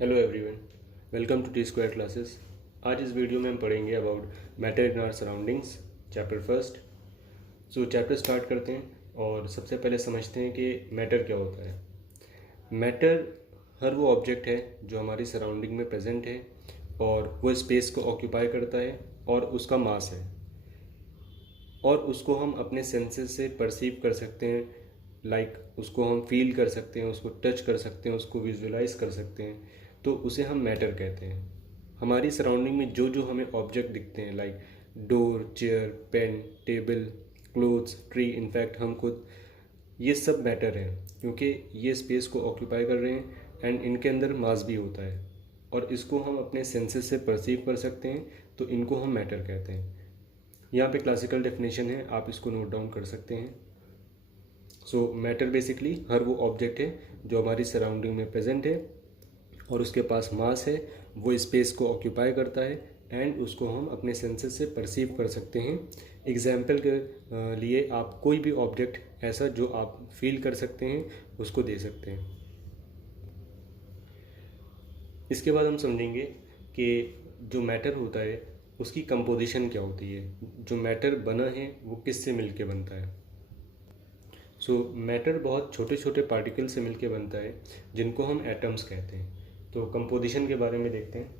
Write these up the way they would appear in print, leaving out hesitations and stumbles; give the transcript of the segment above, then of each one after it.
Hello everyone, welcome to T square classes. आज इस video में हम पढ़ेंगे about matter in our surroundings, chapter first. Chapter start करते हैं और सबसे पहले समझते हैं कि मैटर क्या होता है। मैटर हर वो ऑब्जेक्ट है जो हमारी सराउंडिंग में प्रेजेंट है और वो स्पेस को ऑक्यूपाई करता है और उसका मास है और उसको हम अपने सेंसेस से परसीव कर सकते हैं। उसको हम फील कर सकते हैं, उसको टच कर सकते हैं, उसको विजुलाइज कर सकते हैं, तो उसे हम मैटर कहते हैं। हमारी सराउंडिंग में जो जो हमें ऑब्जेक्ट दिखते हैं, like door, chair, pen, table, clothes, tree, in fact हम खुद, ये सब मैटर हैं क्योंकि ये स्पेस को ऑक्यूपाई कर रहे हैं एंड इनके अंदर मास भी होता है और इसको हम अपने सेंसेस से परसीव कर सकते हैं, तो इनको हम मैटर कहते हैं। यहाँ पे क्लासिकल डेफिनेशन है, आप इसको नोट डाउन कर सकते हैं। मैटर बेसिकली हर वो ऑब्जेक्ट है जो हमारी सराउंडिंग में प्रेजेंट है और उसके पास मास है, वो स्पेस को ऑक्यूपाई करता है एंड उसको हम अपने सेंसेस से परसीव कर सकते हैं। एग्जाम्पल के लिए आप कोई भी ऑब्जेक्ट ऐसा जो आप फील कर सकते हैं उसको दे सकते हैं। इसके बाद हम समझेंगे कि जो मैटर होता है उसकी कंपोजिशन क्या होती है, जो मैटर बना है वो किससे मिलके बनता है। मैटर बहुत छोटे छोटे पार्टिकल से मिलके बनता है जिनको हम एटम्स कहते हैं। तो कंपोजिशन के बारे में देखते हैं।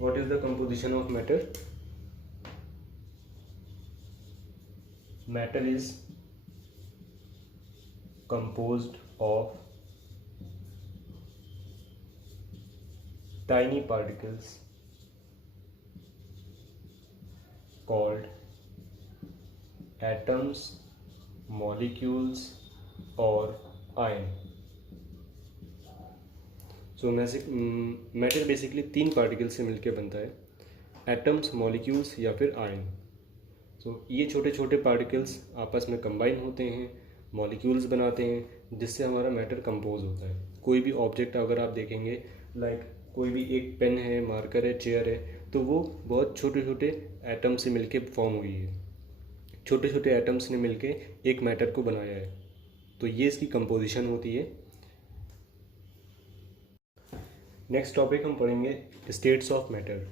What is the composition of matter? Matter is composed of tiny particles called atoms, molecules और ion. मैटर बेसिकली तीन पार्टिकल से मिलकर बनता है, एटम्स, मॉलिक्यूल्स या फिर आयन। ये छोटे छोटे पार्टिकल्स आपस में कंबाइन होते हैं, मॉलिक्यूल्स बनाते हैं, जिससे हमारा मैटर कंपोज होता है। कोई भी ऑब्जेक्ट अगर आप देखेंगे, लाइक कोई भी एक पेन है, मार्कर है, चेयर है, तो वो बहुत छोटे छोटे एटम से मिलके फॉर्म हुई है। छोटे छोटे एटम्स ने मिलके एक मैटर को बनाया है, तो ये इसकी कंपोजिशन होती है। नेक्स्ट टॉपिक हम पढ़ेंगे states of matter.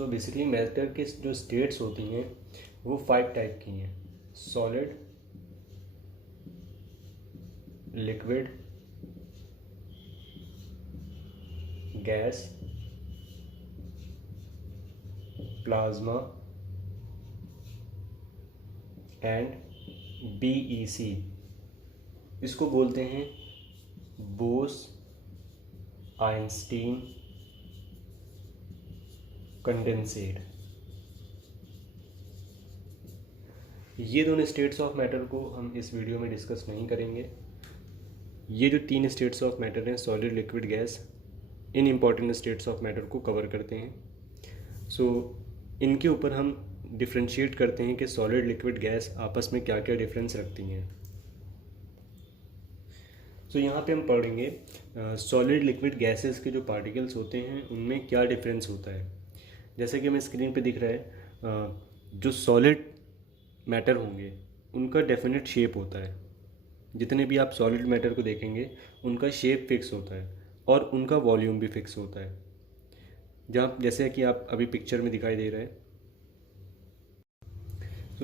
Basically matter के जो स्टेट्स होती हैं वो 5 टाइप की हैं: solid, liquid, gas, plasma and BEC. इसको बोलते हैं बोस आइंस्टीन कंडेंसेट। ये दोनों स्टेट्स ऑफ मैटर को हम इस वीडियो में डिस्कस नहीं करेंगे। ये जो 3 स्टेट्स ऑफ मैटर हैं, solid, liquid, gas, in important states of matter को कवर करते हैं। इनके ऊपर हम डिफ्रेंशिएट करते हैं कि सॉलिड, लिक्विड, गैस आपस में क्या क्या डिफरेंस रखती हैं। यहाँ पे हम पढ़ेंगे सॉलिड, लिक्विड, गैसेस के जो पार्टिकल्स होते हैं उनमें क्या डिफरेंस होता है। जैसे कि हमें स्क्रीन पे दिख रहा है, जो सॉलिड मैटर होंगे उनका डेफिनेट शेप होता है। जितने भी आप सॉलिड मैटर को देखेंगे उनका शेप फिक्स होता है और उनका वॉल्यूम भी फिक्स होता है, जहाँ जैसे कि आप अभी पिक्चर में दिखाई दे रहा है।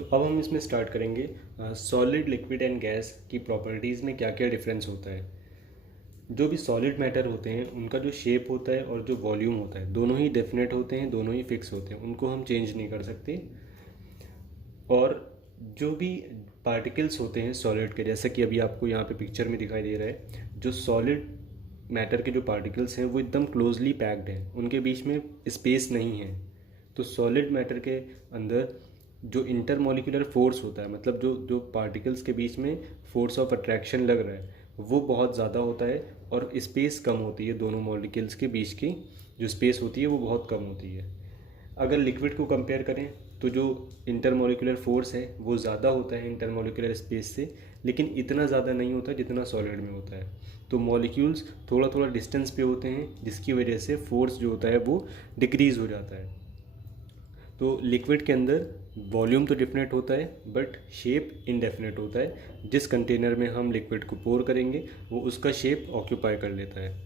अब हम इसमें स्टार्ट करेंगे सॉलिड, लिक्विड एंड गैस की प्रॉपर्टीज़ में क्या क्या डिफरेंस होता है। जो भी सॉलिड मैटर होते हैं उनका जो शेप होता है और जो वॉल्यूम होता है दोनों ही डेफिनेट होते हैं, दोनों ही फिक्स होते हैं, उनको हम चेंज नहीं कर सकते। और जो भी पार्टिकल्स होते हैं सॉलिड के, जैसे कि अभी आपको यहाँ पे पिक्चर में दिखाई दे रहा है, जो सॉलिड मैटर के जो पार्टिकल्स हैं वो एकदम क्लोजली पैक्ड हैं, उनके बीच में स्पेस नहीं है। तो सॉलिड मैटर के अंदर जो इंटरमोलिकुलर फोर्स होता है, मतलब जो जो पार्टिकल्स के बीच में फोर्स ऑफ अट्रैक्शन लग रहा है वो बहुत ज़्यादा होता है और स्पेस कम होती है। दोनों मॉलिक्यूल्स के बीच की जो स्पेस होती है वो बहुत कम होती है। अगर लिक्विड को कंपेयर करें तो जो इंटरमोलिकुलर फोर्स है वो ज़्यादा होता है इंटरमोलिकुलर स्पेस से, लेकिन इतना ज़्यादा नहीं होता जितना सॉलिड में होता है। तो मॉलिक्यूल्स थोड़ा थोड़ा डिस्टेंस पे होते हैं, जिसकी वजह से फोर्स जो होता है वो डिक्रीज़ हो जाता है। तो लिक्विड के अंदर वॉल्यूम तो डिफिनेट होता है बट शेप इनडेफिनेट होता है। जिस कंटेनर में हम लिक्विड को पोर करेंगे वो उसका शेप ऑक्यूपाई कर लेता है।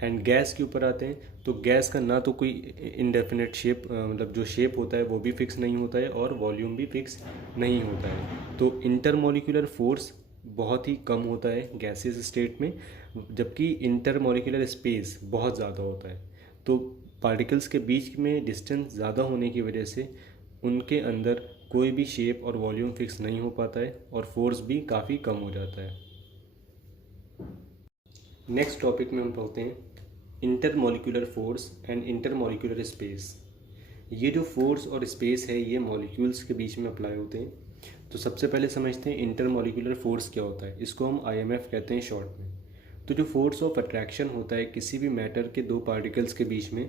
एंड गैस के ऊपर आते हैं, तो गैस का ना तो कोई इनडेफिनेट शेप, मतलब जो शेप होता है वो भी फिक्स नहीं होता है और वॉल्यूम भी फिक्स नहीं होता है। तो इंटरमोलिकुलर फोर्स बहुत ही कम होता है गैसियस स्टेट में, जबकि इंटरमोलिकुलर स्पेस बहुत ज़्यादा होता है। तो पार्टिकल्स के बीच में डिस्टेंस ज़्यादा होने की वजह से उनके अंदर कोई भी शेप और वॉल्यूम फिक्स नहीं हो पाता है और फोर्स भी काफ़ी कम हो जाता है। नेक्स्ट टॉपिक में हम पढ़ते हैं intermolecular force and intermolecular space. ये जो फोर्स और स्पेस है ये मॉलिक्यूल्स के बीच में अप्लाई होते हैं। तो सबसे पहले समझते हैं इंटरमोलिकुलर फोर्स क्या होता है। इसको हम IMF कहते हैं शॉर्ट में। तो जो फोर्स ऑफ अट्रैक्शन होता है किसी भी मैटर के दो पार्टिकल्स के बीच में,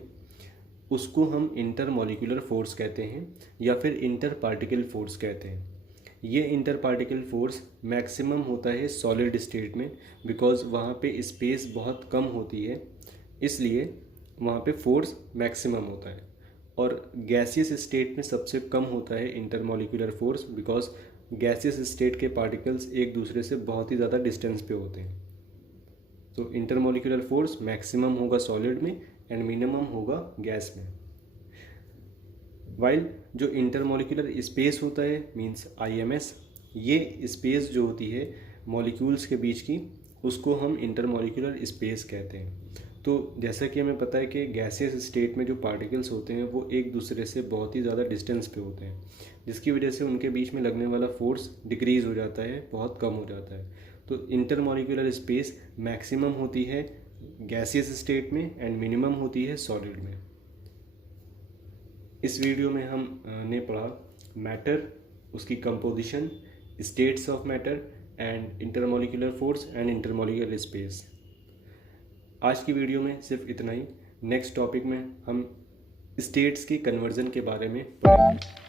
उसको हम इंटरमोलिकुलर फोर्स कहते हैं या फिर इंटर पार्टिकल फोर्स कहते हैं। ये इंटर पार्टिकल फोर्स मैक्सिमम होता है सॉलिड स्टेट में, बिकॉज वहाँ पे स्पेस बहुत कम होती है, इसलिए वहाँ पे फोर्स मैक्सिमम होता है। और गैसियस स्टेट में सबसे कम होता है intermolecular force, because gaseous state के पार्टिकल्स एक दूसरे से बहुत ही ज़्यादा डिस्टेंस पे होते हैं। तो इंटरमोलिकुलर फोर्स मैक्सिमम होगा सॉलिड में एंड मिनिमम होगा गैस में। वाइल जो इंटरमोलिकुलर स्पेस होता है मींस IMS, ये स्पेस जो होती है मॉलिक्यूल्स के बीच की, उसको हम इंटरमोलिकुलर स्पेस कहते हैं। तो जैसा कि हमें पता है कि गैसियस स्टेट में जो पार्टिकल्स होते हैं वो एक दूसरे से बहुत ही ज़्यादा डिस्टेंस पे होते हैं, जिसकी वजह से उनके बीच में लगने वाला फोर्स डिक्रीज़ हो जाता है, बहुत कम हो जाता है। तो इंटरमोलिकुलर स्पेस मैक्सिमम होती है गैसियस स्टेट में एंड मिनिमम होती है सॉलिड में। इस वीडियो में हम ने पढ़ा मैटर, उसकी composition, states of matter and intermolecular force and intermolecular space. आज की वीडियो में सिर्फ इतना ही। नेक्स्ट टॉपिक में हम स्टेट्स की कन्वर्जन के बारे में पढ़ेंगे।